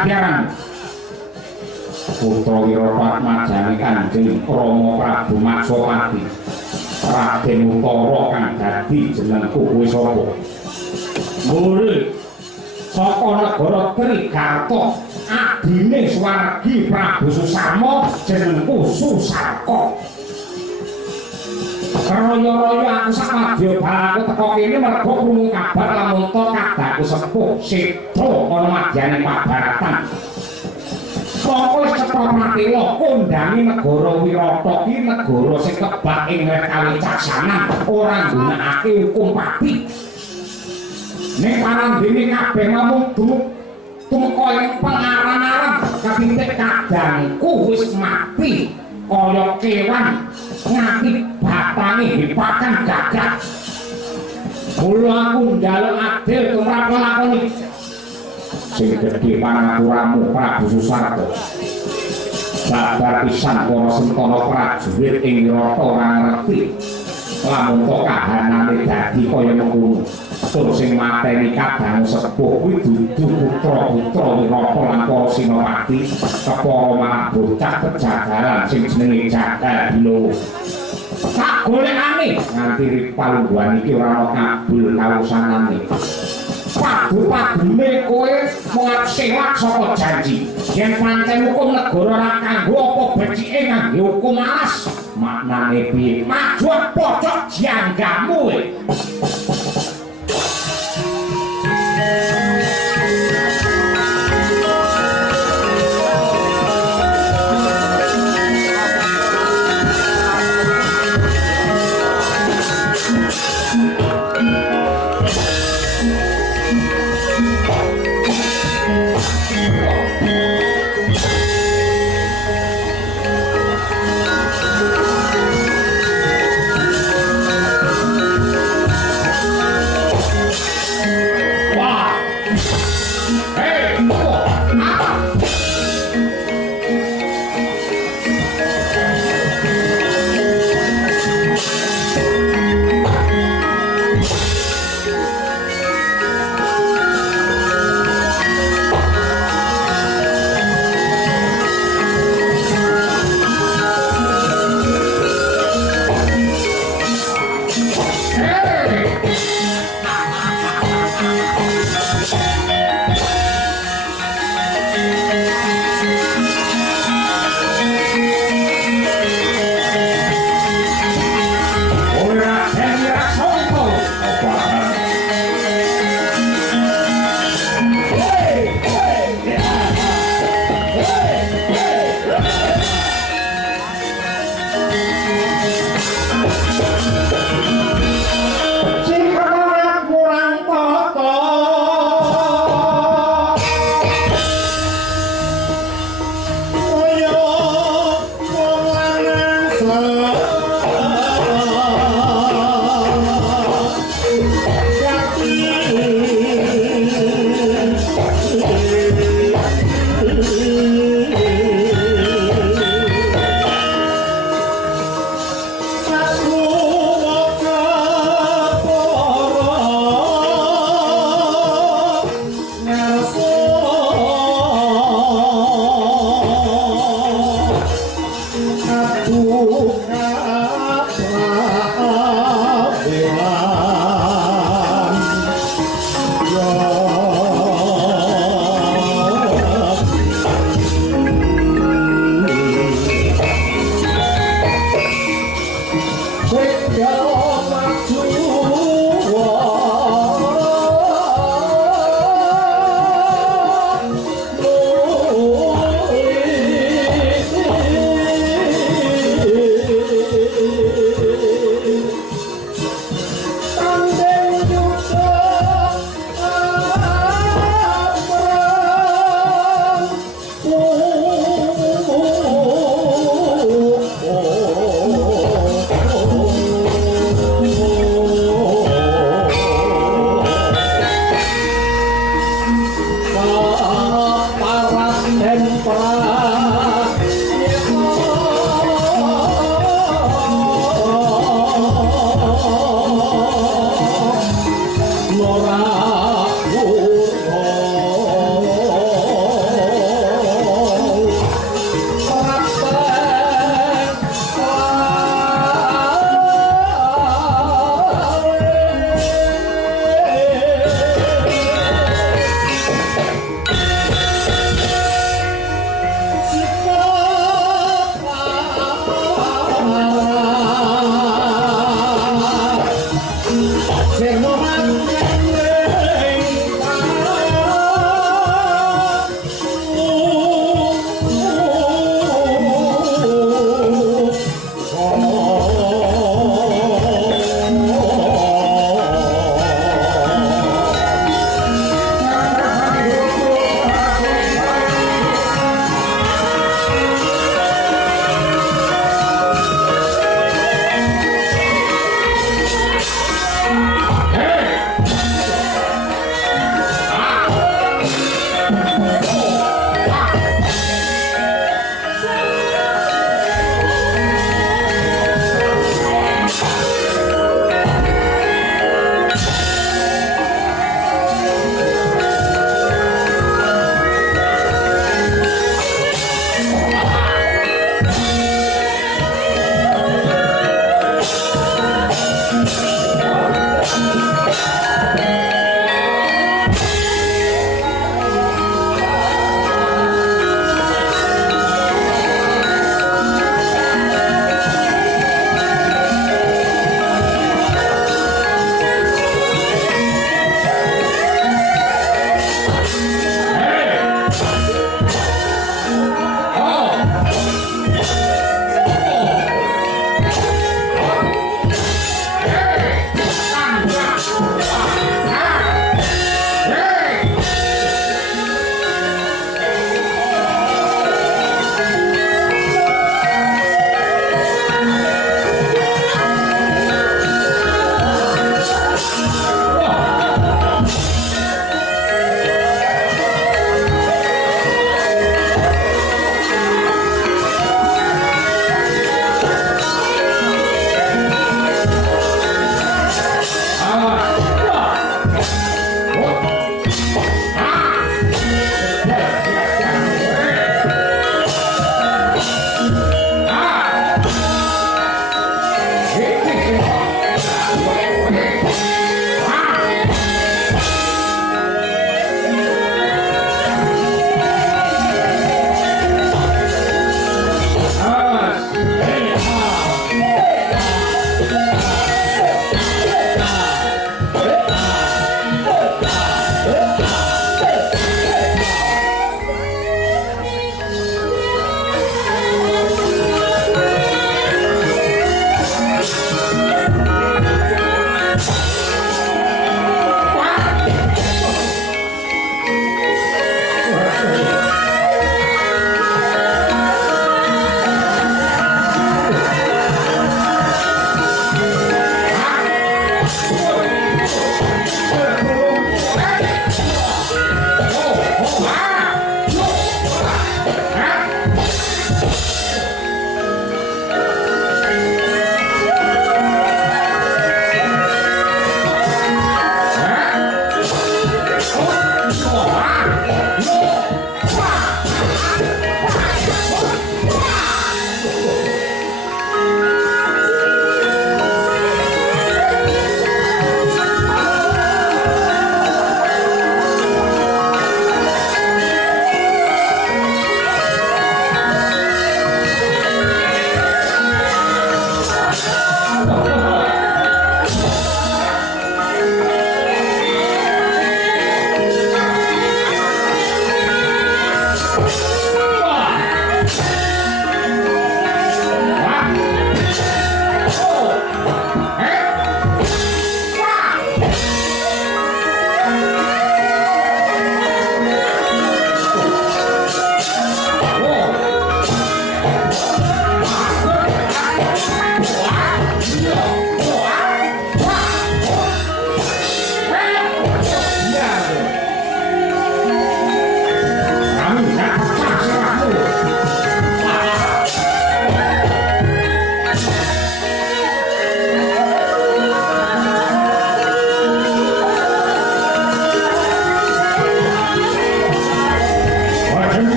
kadyaran putra Wirata Majane Kanjeng Rama Prabu Maksopati Raden Utara kang dadi jenengku kuwi sapa murid saka negara Trigarta adine Swargi Prabu Susarma jenengku Susarka Raya-raya aku samadya balaku teko kene mergo krungu kabar lamun to kadhaku sepuh Seda ana madyane Pabaratan. Kok wis cetha Matila kondangi negara Wirata iki negara sing kebak ing kawicaksanan ora nggunakake hukum pati. Ning parandene kabeh namung tumeka ing pengaran-aran kapitik kadangku wis mati kaya kewan nganti batane dipakan gagak. Mula aku njaluk adil tumrap lakoni sing gedhe pangapuramu Prabu Susarta. Sabar pisan para sentana prajurit ing Wirata ora ngerti lamun kok kahanane dadi kaya mengkono. Tur sing mateni kadang sepuh kuwi dudu putra-putra Wirata lan para Sinopati kepara malah bocah pejagalan sing jenenge Jagal Bilowo. Tak golekane nganti palungguhan iki ora ana kabul kawusanane. Padu-padune kowe mung sewak saka janji. Yen pancen hukum negara ora kanggo apa becike nganggo hukum alas. Maknane piye? Maju pojok janggamu.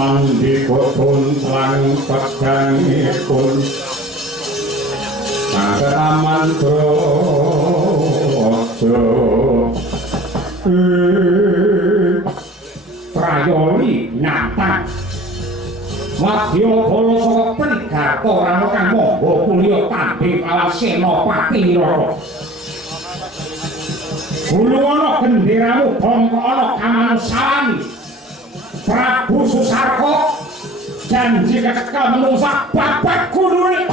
mandika tuntlang pedangipun Mantra Prayoli natang Wadya bala saka Prigarta Rama kang monggo kulya tanding kalawan Senopati Wirata Bulu ana genderamu bangka ana kamanusani Prabu Susarko janji kekal menungsa babat gulune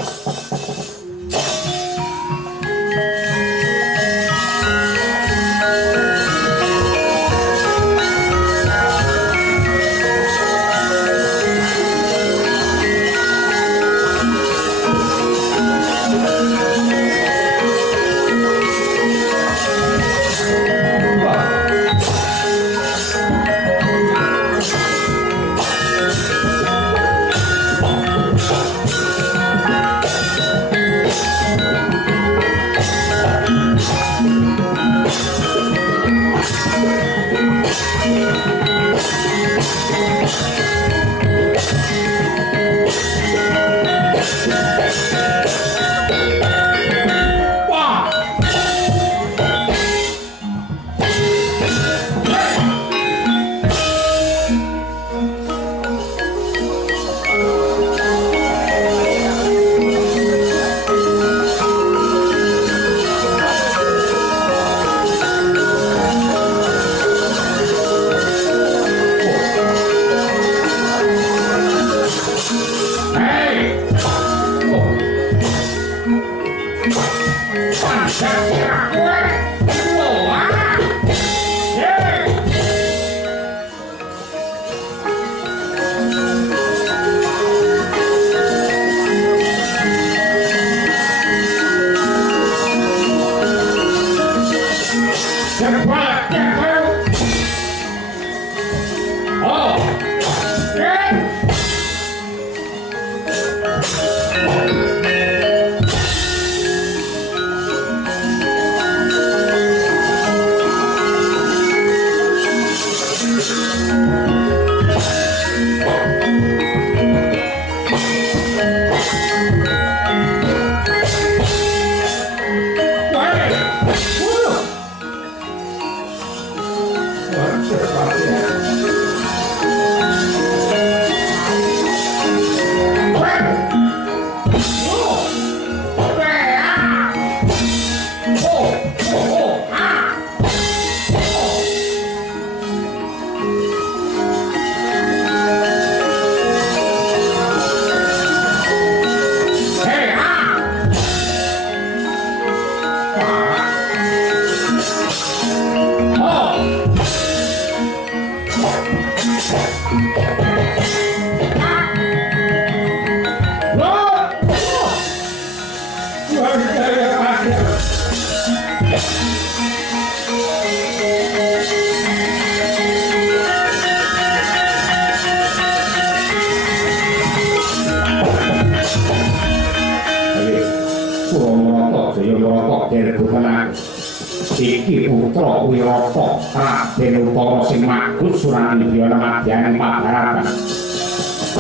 Iki putra Wirata Raden Utara sing magut Suranidya madyaning Pagaratan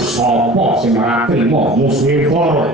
sapa sing ora trima musuhe Utara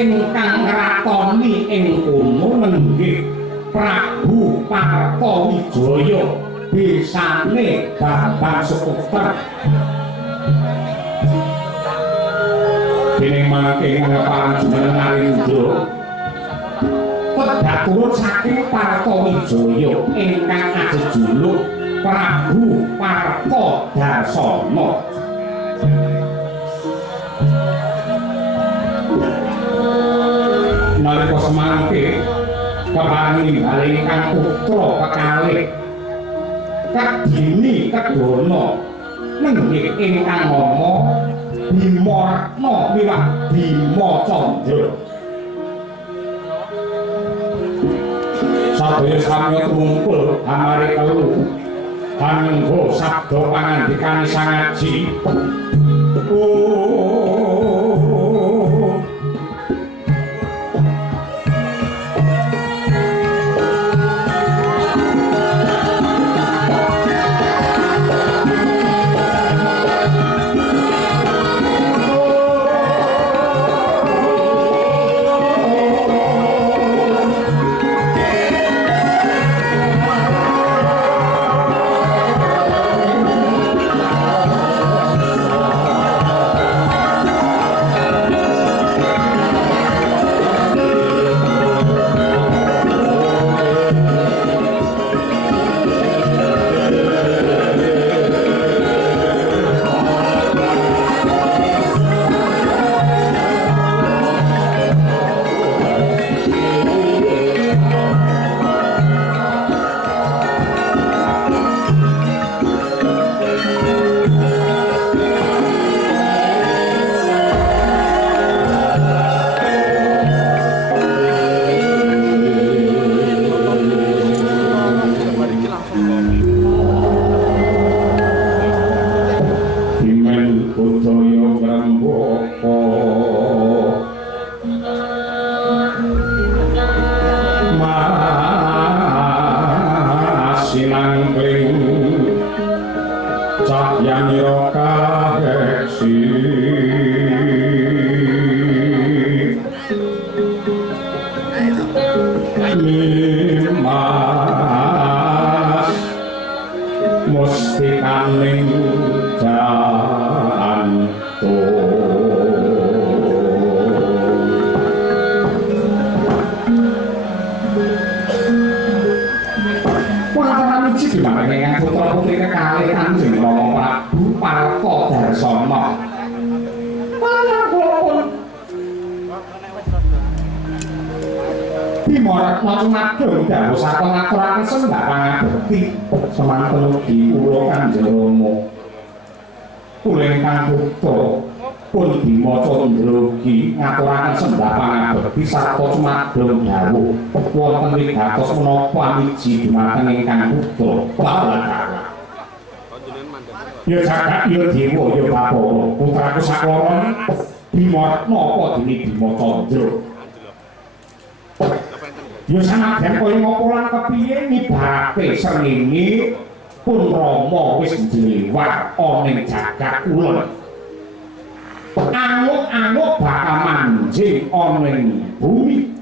ingkang nratoni ing kono nenggih Prabu Partawijaya bisane Bambang Suputer dening mangke panjenengan Indra pedhak turun saking Partawijaya ingkang ajejuluk Prabu Partadarsana nalika semangke keparing ingkang putra kekalih Kadini Kedana nenggih ingkang nama Bimaratna miwah Bimacandra sadaya sami kumpul amari telu kanggo sabda pangandikane Sang Aji Bimaratna madhong dawuh sarta ngaturaken sembah pangabekti semanten ugi kula Kanjeng Rama kula ingkang putra pun Bimacandra ugi ngaturaken sembah pangabekti sarta sumadong dawuh wonten wigatos menapa amiji dumateng ingkang putra Baladara ya jagat ya dewa ya Bathara putraku sakloron Bimaratna apa dene Bimacandra ya sanajan kaya ngapa lan kepiye nibate srengenge pun Rama wis njliwat ana ing jagat kulon anguk-anguk bakal manjing ana ing bumi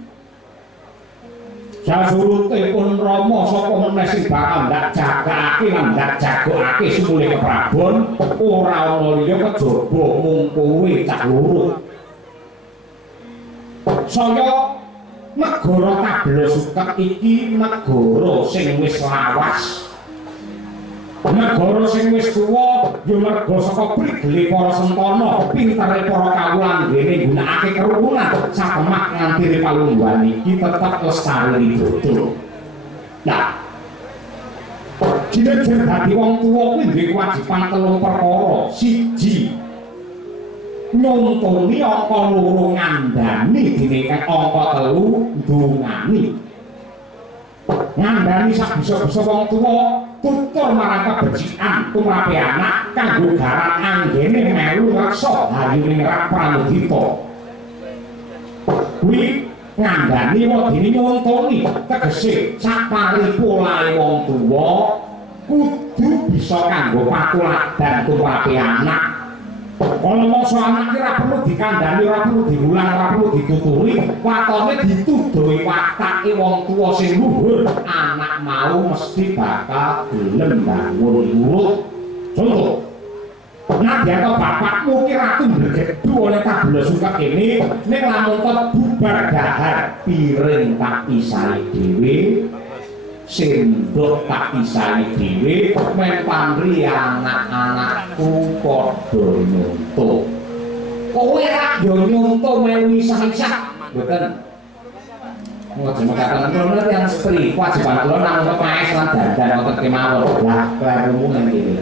jasurute pun Rama sapa meneh sing bakal ndak jagake lan ndak jagokake sumule keprabon ora ana liya kejaba mung kowe cah loro saya negara Tabla Suket iki negara sing wis lawas negara sing wis tuwa ya merga saka prigele para sentana pintere para kawula nggene gunakake kerukunan sakemak nganti palungguhan iki tetep lestari dodo nah jeneng dadi wong tuwa kuwi duwe kewajiban telung perkara siji nyontoni angka loro ngandani dene angka telu ndungani ngandani sak bisa-bisa wong tuwa tutur marang kabecikan tumrape anak kanggo garan anggene melu reksa hayune rak pramudita kuwi ngandani wadine nyontoni tegese sapari polahe wong tuwa kudu bisa kanggo patuladan tumrape anak kaya mongso anak iki ora perlu dikandhani, ora perlu diulang, ora perlu dituturi, watone dituduhi watake wong tuwa sing luhur, anak mau mesti bakal gelem bangun urut. Contoh, nadyan to bapakmu ki ratu mblegedu oleh tabel suka kene ning lamun to bubar dahar piring tak isai dhewe sendok tak isai dhewe men pamri anak-anakku padha nyuntuk kowe ra yo nyuntuk melu isah-isah mboten ngoten mekaten kula yang istri kewajiban kula namung paes lan dandan wonten kemawon lah klerumu ngene iki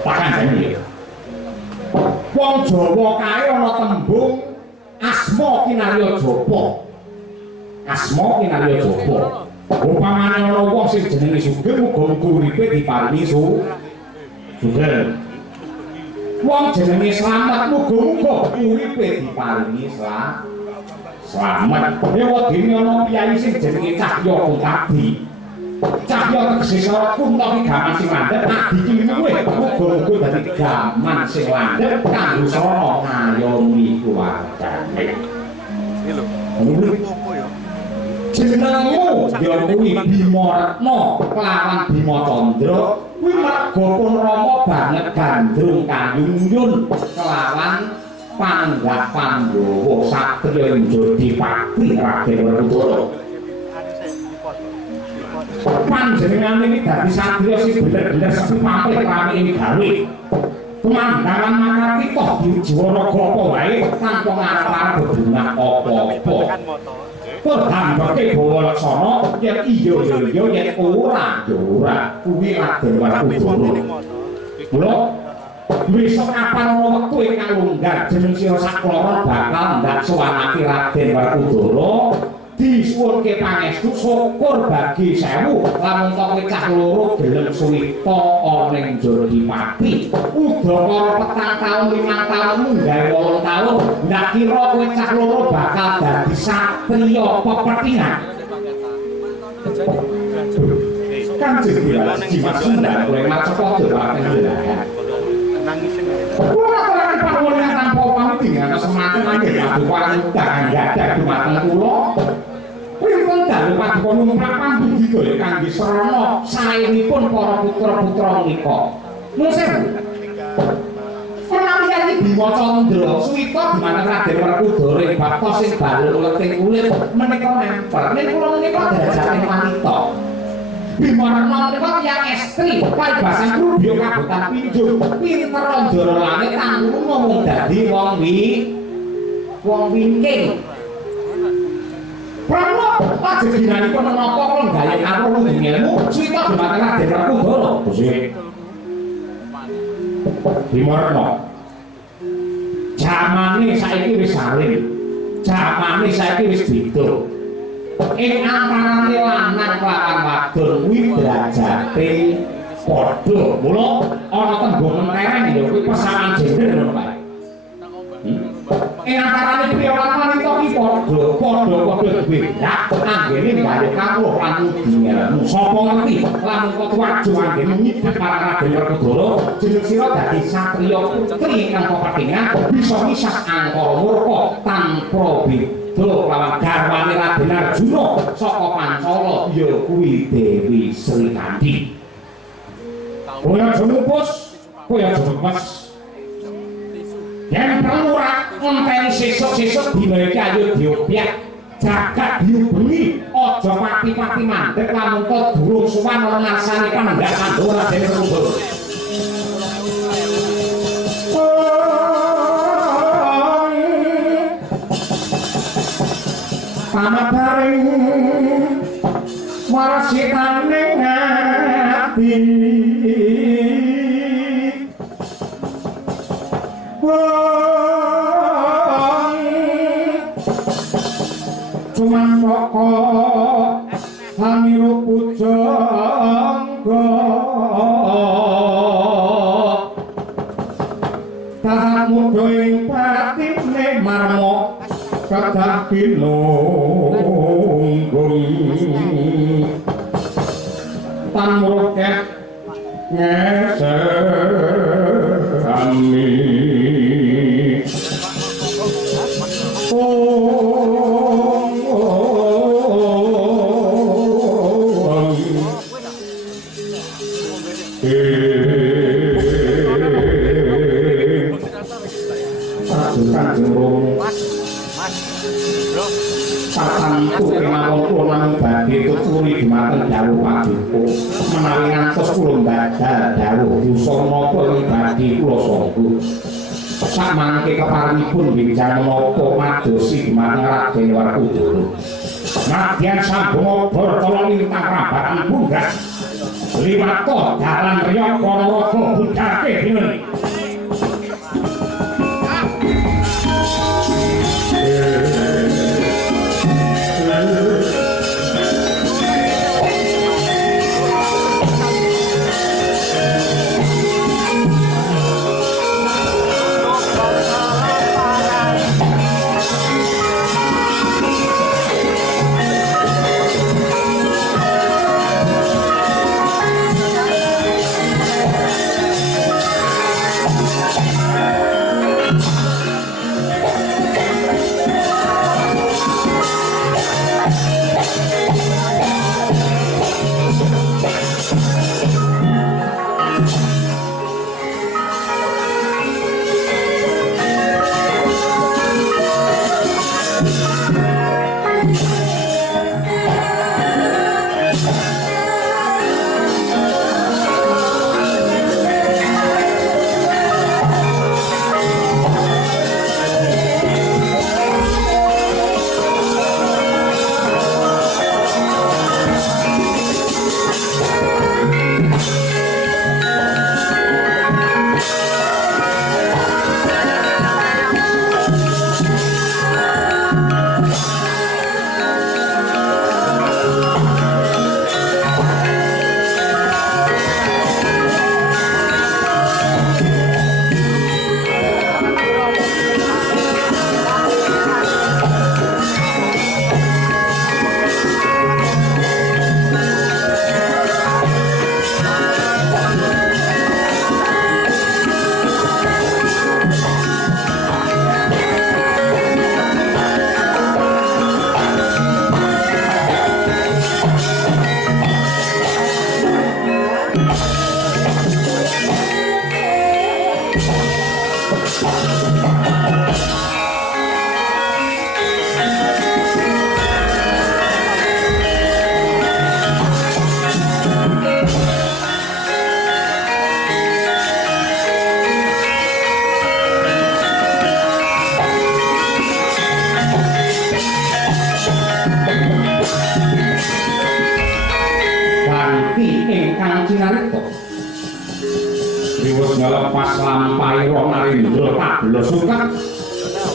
pakan jane wong Jawa kae ana tembung asma kinarya japa asma kinarya japa upamane ana wong sing jenenge Sugeng muga-muga uripe diparingi sugeng wong jenenge Slamet muga-muga uripe diparingi slamet wedine ana piyai sing jenenge Cahya Kuntabi Cahya tegese ora kunta iki gaman sing landhep iki kuwe muga-muga dadi gaman sing landhep kanggo sora ngayomi keluargane iki lho opo ya jenengmu ya kuwi Bima Retna kelawan Bima Candra kuwi merga pun rama banget gandrung kayungyun kelawan panggah Pandhawa satriya Jodipati Raden Werkudara panjenengan ini dadi satriya sing bener-bener sepi pamrih kami ini gawe pemandangan makati toh diujiwana apa wae tanpa ngarep-arep bebungah apa-apa Perdambeke bawa laksana yen iya ya iya yen ora ya ora kuwi Raden Werkudara mula besok kapan ana wektu ingkang longgar jeneng sira sakloron bakal ndak sowanake Raden Werkudara disuwunke pangestu syukur bagi sewu lamun kowe cah loro gelem suwita ana ning Jodipati udakara petang taun 5 taun munggah 8 taun ndak kira kowe cah loro bakal dadi satriya pepethingan kan jelas jimat sundal kowe macet padha wae nangis ora ora panuwun tanpa pamit dengan semanten nggih adu parang gak dumateng kula pripun dalu paduka numpak pambudidaya kangge srana saenipun para putra-putra menika. Nuwun sewu. Menawi iki Bima Candra suwita dumateng Raden Werkudara ing bab sing balung leting kulit menika memper. Nek kula menika derajate wanita. Bima Retna menika tiyang estri paribasan Krubya Kabutan Pinjung pinter ndara langit kanggo ngomong dadi wong wingking. Prana pajenenganipun menapa kula gayeng karo ilmu suwita dumateng Raden Werkudara. Gusti Bima Retna. Jamane saiki wis salin. Jamane saiki wis beda. Ing antarane lanang lawan wadon kuwi derajate padha. Mula ana tembung mentereng ya kuwi pasangan gender ngono kae. Antarane priya lan wanita iki padha beda anggene gayeng kawruh lan udingelmu sapa ngerti lamun kok waju anggene nyidhek marang Raden Werkudara jeneng sira dadi satriya putri ingkang pepethingan bisa misah angkara murka tanpa beda lawan garwane Raden Arjuna saka Pancala ya kuwi Dewi Srikandi kowe aja ngupus kowe aja ngupus yen perlu ngenteni sesuk-sesuk dina iki ayo diobyek jagat diubengi aja pati-pati mandeg lamun kok durung suwan ana ngarsane panenggak Pandhawa Raden Werkudara pamabaring warasitane ati cuman pokok hamiru pujangga tahan muda ing patine marmo kadah pinunggung tan muroket ngeser amin satantu kemawon kula namung badhe tuturi dumateng dawuh paduka menawi ngantos kula badal dawuh dosa menapa ing badhe kula sangga sakmangke keparingipun benjang menapa madosi dumateng Raden Werkudara nadyan sambung bertolong lintang rabatan bunggah liwata dalan riya Ponorogo budhake dinten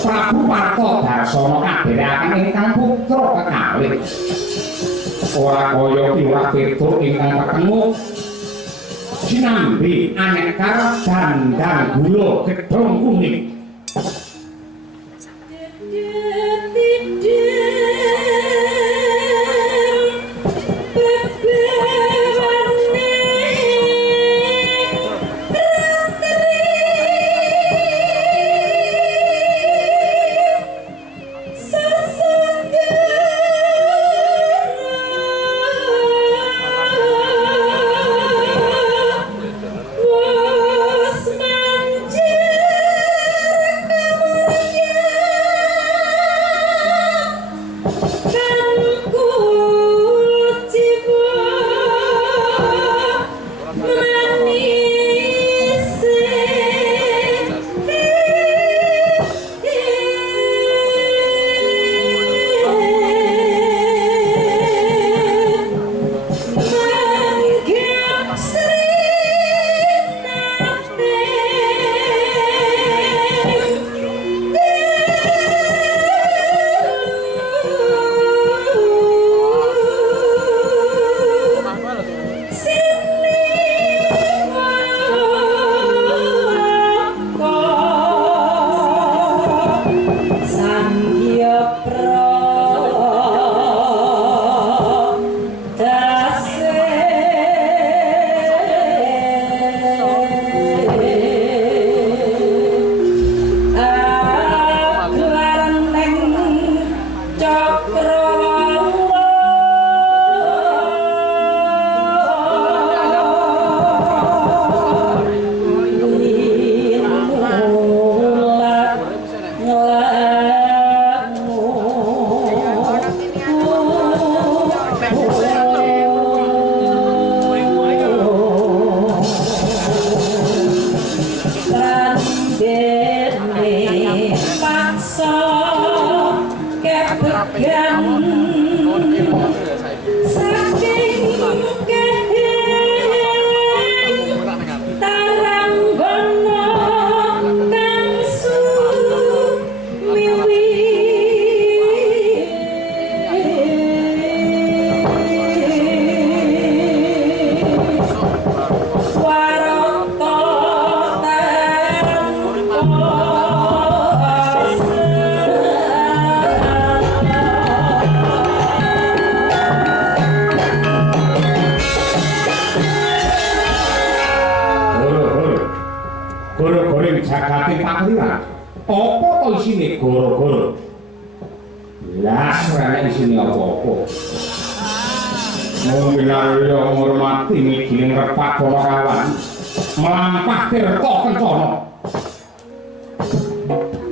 Prabu Parto Darsana kadherekaken ingkang putra kekalih ora kaya Kiwah Petruk ingkang ketemu sinambi aneka dandang gula gedhong kuning Was manjir Jagate pakliran. Apa to isine goro-goro? Lah ora isine apa-apa. Mumilaya ngurmati mijining repak para kawan. Melampah tirta kencana. Thank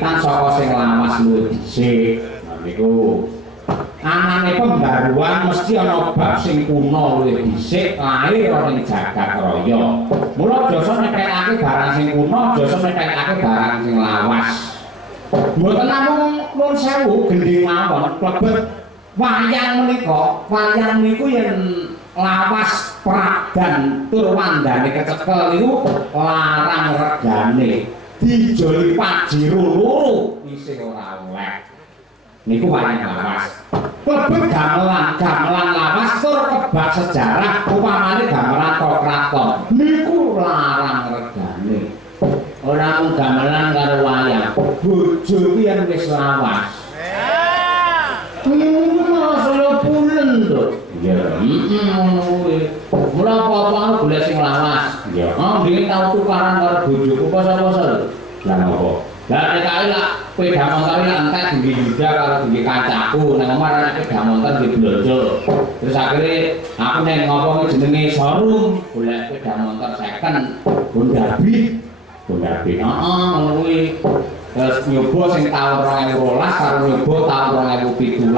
kawitan saka sing lawas luwih dhisik. Niku anane pembaruan mesti ana bab sing kuna luwih dhisik lair ning jagat raya. Mula jasa nekake barang sing kuna, jasa nekake barang sing lawas. Mboten namung nuwun sewu gendhing mawon klebet wayang menika. Wayang niku yen lawas pragan tur wandane kecekel niku larang regane. Dijoli pajero loro isih ora oleh. Niku wayang lawas. Klebet gamelan lawas tur kebak sejarah upamane gamelan Kraton. Niku larang regane. Ora mung gamelan karo wayang, bojo ki yen wis lawas. Masalah pulen to. Ya, ngono kuwi. Mula apa-apa golek sing lawas. Ya, ndek tau tukaran karo bojoku poso-poso lho. Lah ngopo? Lah nek kae lak peda motor lak entek dinggi Yuda karo dinggi kancaku nang omah nek peda motor di blonjo. Terus akhire aku nek ngopo jenenge showroom golek peda motor second Honda Beat, ngono kuwi. Terus nyoba sing taun 2012 karo nyoba taun 2017.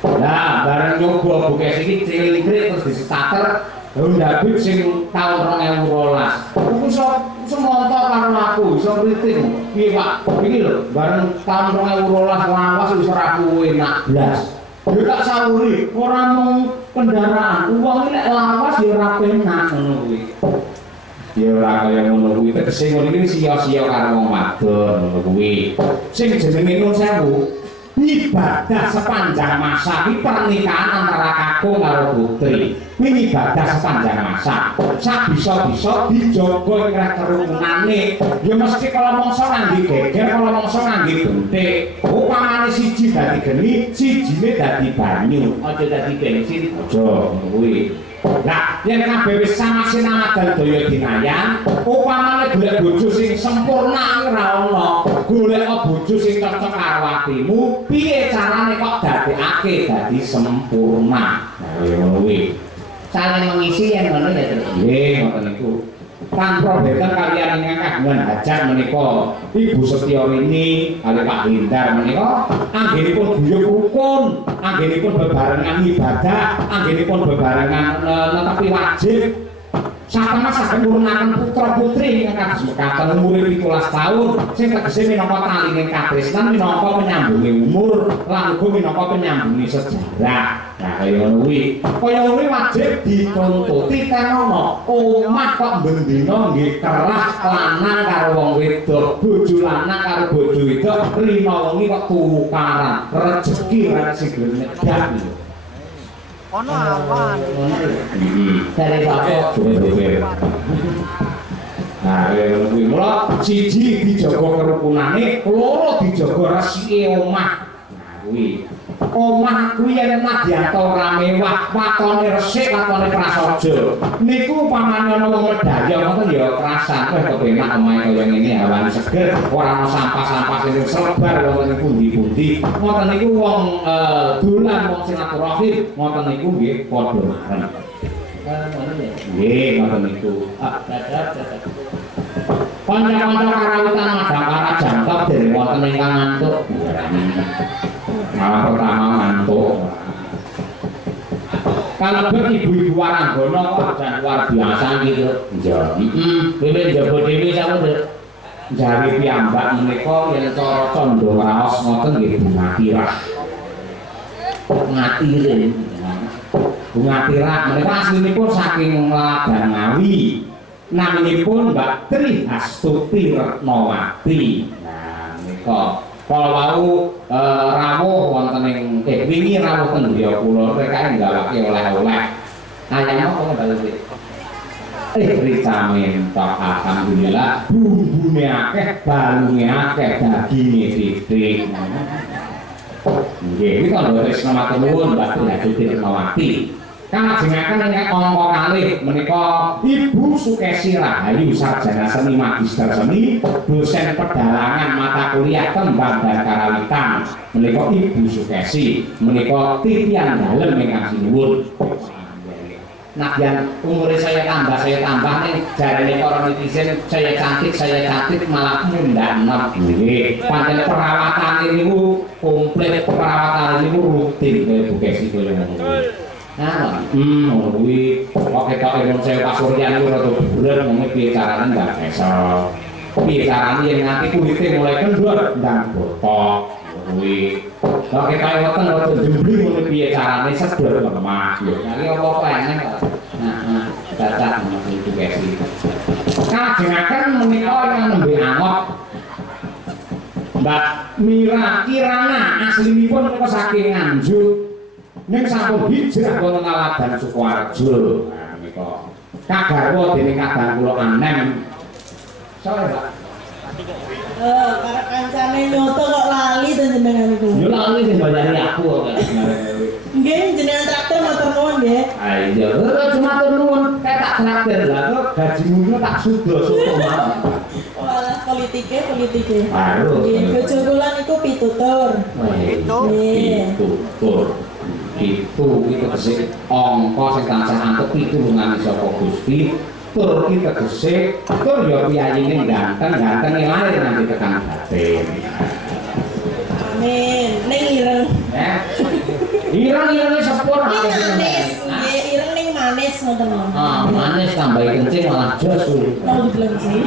Lah bareng nyoba bukes iki cilik terus distarter Honda Beat sing taun 2012. Aku iso montor karo aku, iso kriting. Piye Pak? Iki lho, bareng taun 2012 lawas wis ora enak blas. Yo tak sawuri, ora mung kendaraan, uang iki nek lawas ya ora penak ngono kuwi. Ya ora kaya ngono kuwi tegese ngono iki sia-sia karo wong wadon ngono kuwi. Sing jenenge nun sewu ibadah sepanjang masa iki pernikahan antara kakung karo putri. Kuwi ibadah sepanjang masa. Sak bisa-bisa dijaga ing kerungunane. Ya mesti kala mangsa ngangge geger, kala mangsa ngangge bentik. Upamane siji dadi geni, sijine dadi banyu. Aja dadi bensin. Aja ngono kuwi. Nah, yen kabeh wis sama sinamadan daya dinayan, upamane golek bojo sing sempurna ora ana, golek bojo sing cocok karo atimu, piye carane kok dadekake dadi sempurna. Nah, kaya ngono kuwi. Saling mengisi yen ngono ya, Tru. Nggih, ngoten niku. Tanpa benten kalian ingkang kagungan hajat menika Ibu Setyorini kali Pak Hindar menika anggenipun guyub rukun, anggenipun bebarengan ibadah, anggenipun bebarengan netepi wajib. Satemah saged ngurnaken putra putri ingkang kados mekaten umure 17 taun sing tegese minangka taline katresnan, minangka penyambunge umur, lan uga minangka penyambunge sejarah. Nah, kaya ngono kuwi. Kaya ngono wajib dituntuti tenono. Omah kok bendina nggih kerah lanang karo wong wedok, bojo lanang karo bojo wedok, rina wengi kok tukaran. Rezeki ora sing gedhe. Ono awan. Dari sapa jowe-jowe. Nah, kuwi mula siji dijaga kerukunane, loro dijaga resike omah. Nah, kuwi. Omah kuwi yen nadyanto ora mewah, watone resik, watone prasaja. Niku upamane ana wong medaya ngoten ya krasan, wis kepenak omahe kaya ngene hawane seger, ora ana sampah-sampah sing sebar wonten pundi-pundi. Ngoten niku wong dolan wong silaturahim, ngoten niku nggih padha mareng. Ngoten ya. Nggih, ngoten niku. Kanca-kanca karawitan madang jangkep dereng wonten ingkang ngantuk. Malah pertama ngantuk. Kalebet ibu-ibu waranggana kok jan luar biasa gitu. Iya. Dhewe njaba dhewe sampun jari piyambak menika yen cara candha raos ngoten nggih bunga tirah. Ngatire. Bunga tirah menika aslinipun saking Ladang Ngawi. Naminipun Mbak Tri Astuti Retnowati. Nah, menika kalau wau rawuh wonten ing wingi rawuh ten griya kula PKN gawake oleh-oleh. Ayam apa balese? Rica mentok alhamdulillah bumbune akeh, balunge akeh, daginge titik. Nggih, iki kanggo tresna matur nuwun Mbak Tri Retnowati. Kalajengaken ingkang angka kalih menika Ibu Sukesi Rahayu sarjana seni magister seni, dosen pedalangan mata kuliah tembang dan karawitan. Menika Ibu Sukesi, menika titian dalem ingkang sinuwun. Nakyan umur saya tambah nih jarane para netizen saya cantik malah mundak nggih. Pancen perawatan niku komplit perawatan niku rutin kaya Bu Kesi kaya ngono. Nah, ngono kuwi kok ketok ilmu saya pasuryan niku rada bulet ngene piye carane ndak iso. Piye carane yen nganti kulite mulai kendor ndang botok. Kuwi kok ketok weteng rada jembli ngene piye carane sedher lemah yo. Niki apa eneng kok. Nah, cacat itu Kesi. Kajengaken menika yang nembe angot Mbak Mira Kirana aslinipun menika saking Nganjuk. Ning sampun hijrah wonten Aladan Sukoharjo. Nah menika kagarwa dening kadang kula Anem. Sore, Pak. Karena kancane nyoto kok lali to jenengan iku. Yo lali sing mbayari aku kok. Nggih, jenengan traktir matur nuwun nggih. Ayo, cuma matur nuwun kayak tak traktir lah kok gajimu tak sudo soto mau. Walah politike. Aduh. Nggih, bojo kula niku pitutur. Pitutur. Itu tegese angka sing tansah antuk pitulungan saka Gusti. Tur iki tegese tur ya piyayine ganteng lahir nanti tekan batin. Amin. Ning ireng. Ireng sepur Manis. Nggih, ireng ning manis ngoten. Manis tambah kencing malah jos. Mau diblenci.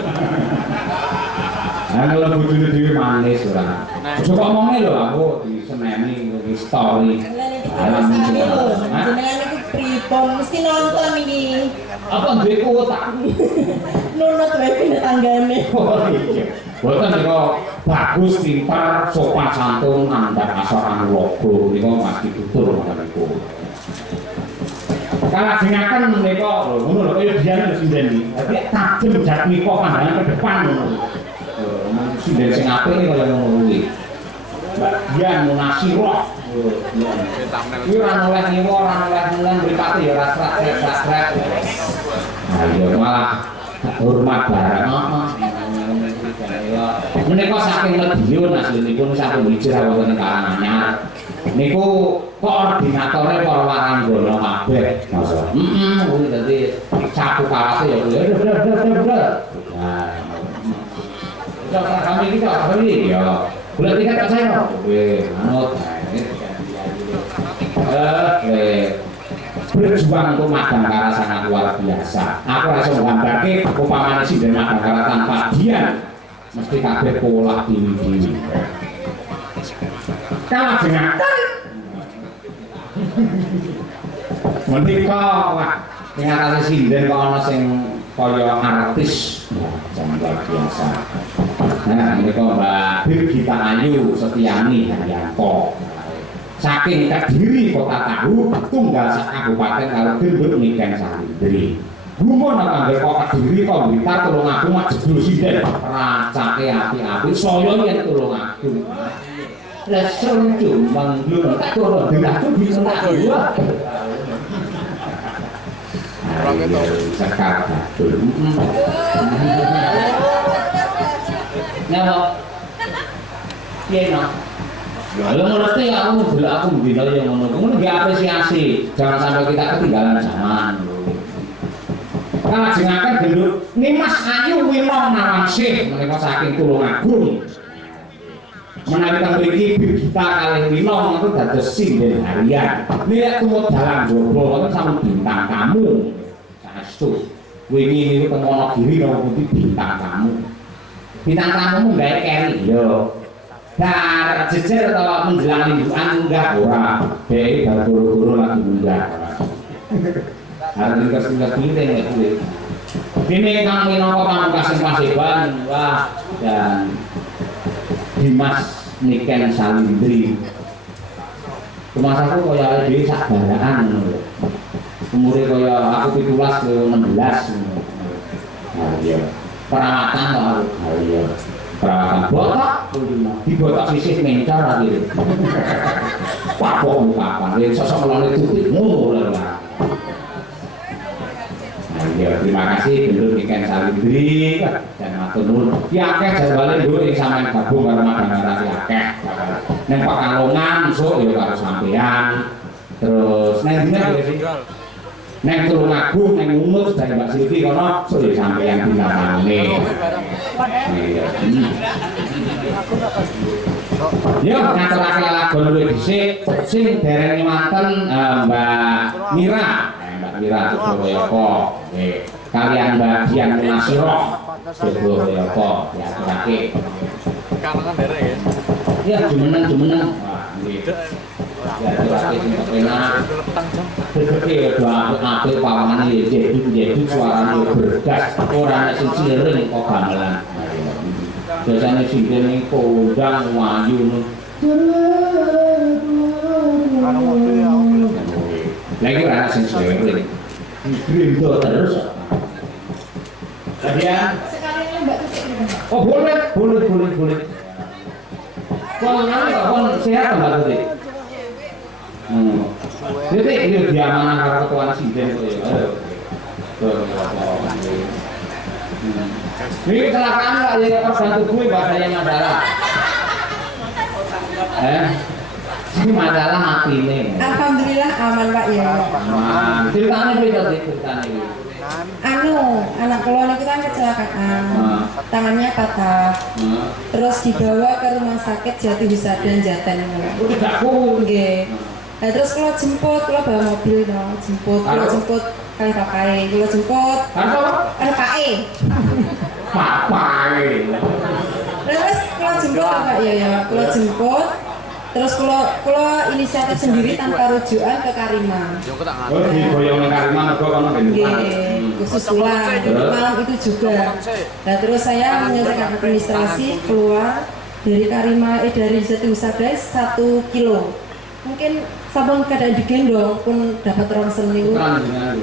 Kalau bojone dhewe manis ora. Coba omongnya lho aku diseneni iki story. Alam jenengan niku pripun mesti nonton iki. Apa duwe kuota? Nunut wae pine tanggane. Oh iya. Boten nika bagus pintar sopan santun andhap asokan logo nika mesti tutur ngoten niku. Kalajengaken menika lho ngono lho kaya diane sinden iki. Dadi tajem jat nika pandangan ke depan ngono. Sinden sing apik kaya ngono kuwi. Mbak Dian Munasirah. Kuwi ora oleh nyewa, ora oleh mulan mripate ya ora srak-srak. Ayo malah hormat barang. Menika saking Madiun aslinipun sampun hijrah wonten Karanganyar. Niku koordinatore para waranggana kabeh. Kuwi dadi sapu kawate ya. Nah, kami kita apa ini ya? Boleh tiket saya no? Manut. Berjuang untuk Madangkara sangat luar biasa. Aku rasa menggambarke upamane sinden Madangkara tanpa Dian mesti kabeh pola diri-diri. Kalajengaken menika wah ing atase sinden kok ana sing kaya artis jangan luar biasa. Nah, menika Mbak Birgita Ayu Setiani Haryanto. Saking Kediri Kota Tahu tunggal sak kabupaten karo Gendut Niken Salindri. Gumun kangge kok Kediri kok Blitar tulung aku mak jedul sinden racake api-api saya yen tulung aku. Lesung cumeng lho tak turun denahku bisa tak dua. Sekar batul. Napa? Piye no? Lalu ngerti aku bina yang ngono. Ngono nggih apresiasi. Jangan sampai kita ketinggalan zaman. Kalajengaken Gendut Nimas Ayu Winong Nawangsih menika saking Tulungagung. Menawi teng mriki Birgita kalih Winong niku dados sinden harian. Nek tumut dalan jaba wonten sampun bintang tamu. Saestu. Wingi niku teng Wonogiri karo putih bintang tamu. Bintang tamu gawe keri yo. Dar jejer atau menjelang mingguan enggak ora. Dek bar guru-guru lagi munggah. Arep tingkas-tingkas penting kuwi. Dene kang minangka pamungkasan Paseban wah dan Dimas Niken Salindri. Rumasaku kaya dhewe sak baraan ngono lho. Umure kaya aku 17 ke 16 ngono. Nah iya. Perawatan kok iya. Perawatan botak dibotak sisih mencor lagi. Papok kapan yen sosok melone tutik ngono lho. Ya, terima kasih Gendut Niken Salindri dan matur nuwun. Ki akeh jadwale nduk ing sampean gabung karo Madangkara ki akeh. Ning Pekalongan esuk ya karo sampean. Terus ning dina sih Neng Tulungagung, neng Umut, dari Mbak Silvi kono sudah sampeyan bintang ini. Yo, ngaturake lagon luwih dhisik sing dereng manten Mbak Mira. Mbak Mira Sudoyopo. Nggih. Kalian Mbak Dian Munasiro Sudoyopo diaturake. Kalangan derek ya. Iya, jumeneng. Wah, nggih. Diaturake sing kepenak. Dhewe apik pawangane jeduk suarane berdas ora nek sing ciring kok gamelan. Biasanya sinten ini kondang wayu lagi rana sing sering grindo terus kemudian oh boleh kon sehat Mbak Tuti Tuti ini diamanah karo ketua sinten ini kecelakaan nggak ya korban tubuh bahasanya masalah ini masalah hati ini Alhamdulillah aman Pak ya. aman ceritanya beda sih ceritanya anak keluar itu kan kecelakaan, tangannya patah, terus dibawa ke rumah sakit Jati Husada Jaten. tidak pun Nah terus kalau bawa mobil dong, jemput kali pakai, kalau jemput pakai. Terus kalau jemput terus kalau inisiatif sendiri tanpa rujukan ke Karima. Oh di boyong Karima mergo kono Khusus pulang malam itu juga. Nah terus saya menyelesaikan administrasi keluar dari Karima dari Jati Husada 1 kilo. Mungkin sabun keadaan digendong pun dapat rongsel niku.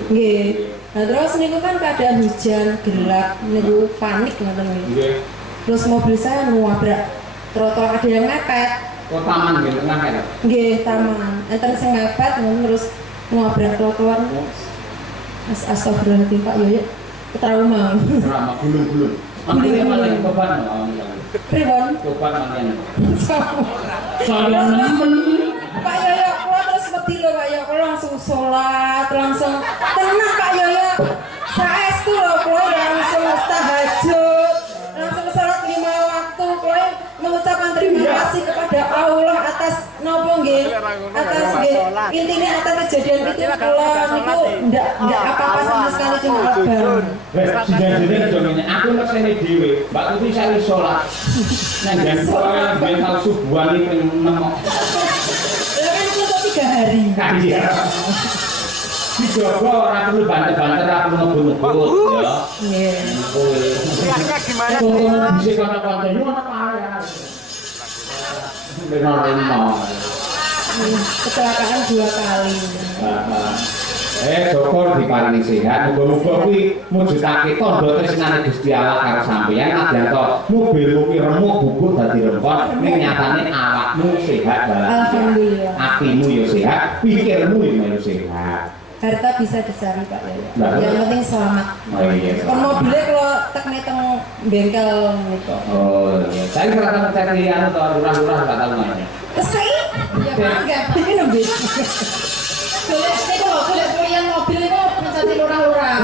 Nggih. Nah terus niku kan keadaan hujan gelap niku panik ngoten niku. Terus mobil saya nabrak trotoar ada yang mepet. Oh taman nggih tengah ya. Nggih, taman. Enten sing mepet terus nabrak trotoar. Astagfirullahaladzim Pak Yoyo. Trauma. Trauma gulung-gulung. Amane malah beban. Pripun? Beban maneh. Saya nemen. Pak Yoyo, kalau terus wedi lho Pak Yoyo, kalau langsung sholat, langsung tenang Pak Yoyo. Saestu lho, kalau langsung tahajud, langsung sholat 5 waktu, kalau mengucapkan terima kasih kepada Allah atas nopo nggih, atas nggih. Intinya atas kejadian itu kalau niku ndak apa-apa sama sekali cuma lebar. Wes jane jane aku mesene dhewe, Mbak Tuti sari sholat. Nang jan kowe ben tau subuhan iki ping 6. Lah kan itu 3 hari. Iya. Dijogo ora perlu banter-banter, ora perlu ngebut-ngebut ya. Nggih. Riaknya gimana? Bisa kanca-kanca yo ana kaya. Benar-benar. Kecelakaan 2 kali. Syukur diparingi sehat, muga-muga kuwi mujudake tandha tresnane Gusti Allah karo sampeyan nadyanto mobilmu ki remuk bubuk dadi rempot ning nyatane awakmu sehat balas. Alhamdulillah. Atimu yo sehat, pikirmu yo melu sehat. Harta bisa dicari Pak ya. Nah, Yang penting selamat. Oh iya. Kon mobilnya kalau tekne teng bengkel niku. Oh iya. Saya pernah cari anu to lurah-lurah enggak tahu namanya. Kesei? Ya enggak. Ini nembe. Boleh kuliah mobil itu mencari lurah-lurah.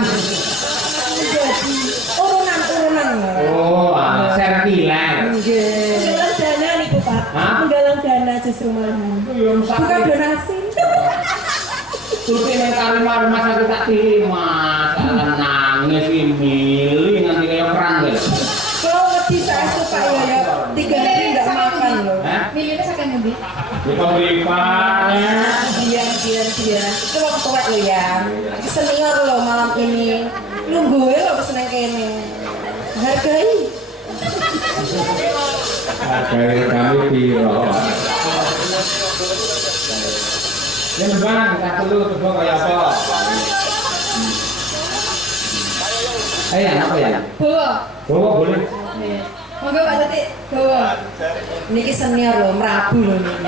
Jadi urunan. Oh, serpilan. Nggih. Menggalang dana niku Pak. Menggalang dana justru malahan. Bukan donasi. Tuti nang Karima rumah sakit tak terima, salah nangis iki milih nganti kaya perang lho. Kalau wedi saestu Pak Yoyo 3 hari enggak makan loh. Milihnya saking ngendi? Di pemeriksaan. Biar. Itu lo ketua lo ya. Senior lo malam ini. Nunggu lo keseneng kene. Hargai. Hargai kami piro. Ya Bang, kita dulu coba kayak apa? Ayo, apa ya? Bawa boleh. Monggo Pak Tati, bawa. Niki senior lo, merabu lo niki.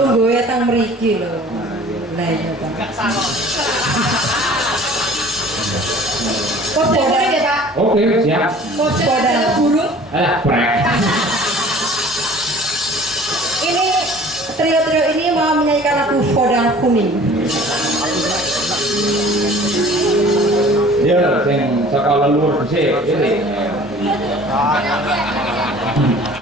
Lungguhe teng mriki lo. Lah iya Pak. Kok boleh ya Pak? Oke, siap. Kok boleh bulu? Brek. Ini trio-trio ini mau menyanyikan lagu Podang Kuning. Ya, sing saka leluhur dhisik iki.